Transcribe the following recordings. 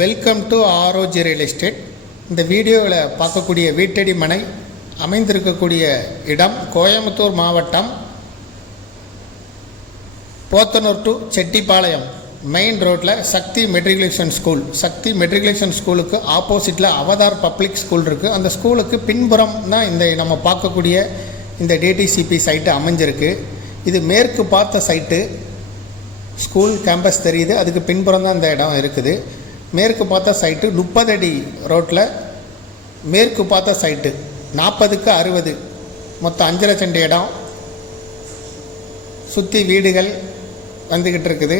Welcome to ROG real estate. இந்த வீடியோவில் பார்க்கக்கூடிய வீட்டடி மனை அமைந்திருக்கக்கூடிய இடம் கோயம்புத்தூர் மாவட்டம் போத்தனூர் டு செட்டிப்பாளையம் மெயின் ரோட்டில் சக்தி மெட்ரிகுலேஷன் ஸ்கூலுக்கு ஆப்போசிட்டில் அவதார் பப்ளிக் ஸ்கூல் இருக்குது. அந்த ஸ்கூலுக்கு பின்புறம் தான் இந்த நம்ம பார்க்கக்கூடிய இந்த டிடிசிபி சைட்டு அமைஞ்சிருக்கு. இது மேற்கு பார்த்த சைட்டு, ஸ்கூல் கேம்பஸ் தெரியுது, அதுக்கு பின்புறம் தான் இந்த இடம் இருக்குது. மேற்கு பார்த்த சைட்டு 30 அடி ரோட்டில் மேற்கு பார்த்த சைட்டு 40க்கு 60, மொத்தம் 5 லட்சம் இடம். சுற்றி வீடுகள் வந்துக்கிட்டு இருக்குது.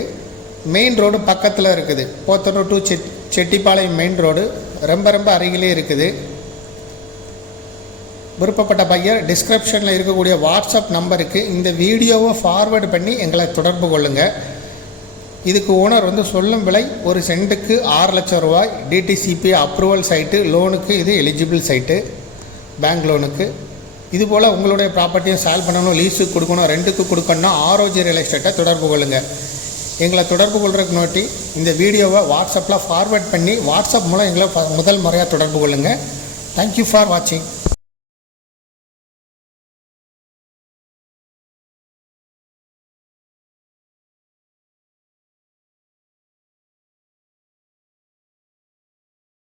மெயின் ரோடு பக்கத்தில் இருக்குது. Podanur to Chettipalayam main road ரொம்ப அருகிலே இருக்குது. விருப்பப்பட்ட பையர் டிஸ்கிரிப்ஷனில் இருக்கக்கூடிய வாட்ஸ்அப் நம்பருக்கு இந்த வீடியோவை ஃபார்வேர்டு பண்ணி எங்களை தொடர்பு கொள்ளுங்கள். இதுக்கு ஓனர் சொல்லும் விலை ஒரு சென்ட்டுக்கு 6 லட்சம் ரூபாய். டிடிசிபி அப்ரூவல் சைட்டு, லோனுக்கு இது எலிஜிபிள் சைட்டு, பேங்க் லோனுக்கு. இதுபோல் உங்களுடைய ப்ராப்பர்ட்டியை சேல் பண்ணணும், லீஸுக்கு கொடுக்கணும், ரெண்டுக்கு கொடுக்கணும்னா ஆர்ஓஜி ரியல் எஸ்டேட்டை தொடர்பு கொள்ளுங்கள். எங்களை தொடர்பு கொள்றதுக்கு நோட்டி இந்த வீடியோவை வாட்ஸ்அப்பில் ஃபார்வேர்ட் பண்ணி வாட்ஸ்அப் மூலம் எங்களை முதல் முறையாக தொடர்பு கொள்ளுங்கள். தேங்க்யூ ஃபார் வாட்சிங்.